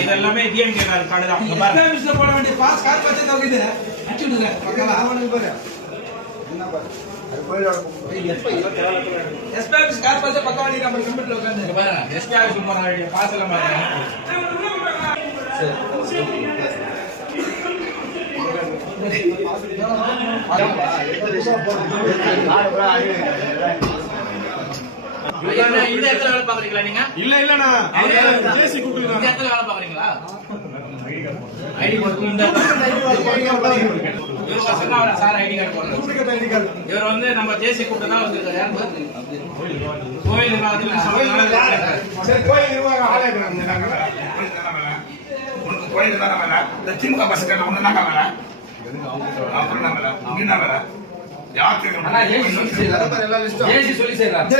இது எல்லாமே DMK card தான். இங்க பாருங்க. எஸ்பிஎஸ்ல போட வேண்டிய பாஸ் கார்டு பத்தி தோக்குது. அடிச்சு விடுங்க. பக்கவா அவனுக்கு பாரு. என்ன பாரு. அது கோயிலோட எஸ்பிஎஸ் கார்டு பத்தி பக்கவாடி நம்ம கம்ப்யூட்டர்ல உட்கார்ந்து. இங்க பாருங்க. எஸ்பிஎஸ் போற வேண்டிய பாஸ் எல்லாம் பாருங்க. இந்த இடத்துல வேலை பாக்குறீங்களா நீங்க? இல்லண்ணா ஜேசி கூப்பிட்டு இந்த இடத்துல வேலை பாக்குறீங்களா? ஐடி கார்டு இந்த சார் ஐடி கார்டு போடுறாரு. இவர் வந்து நம்ம ஜேசி கூப்பிட்டு தான் வந்திருக்காரு. கோயில் நிர்வாகத்தில் கோயில் நிர்வாகம் ஆளே கோயில் இந்த திமுக பஸ் கட்ட ஒண்ணு தான் வேலை அப்புறம் என்ன வேலை ஜேசி சொல்லி செய்யறாங்க.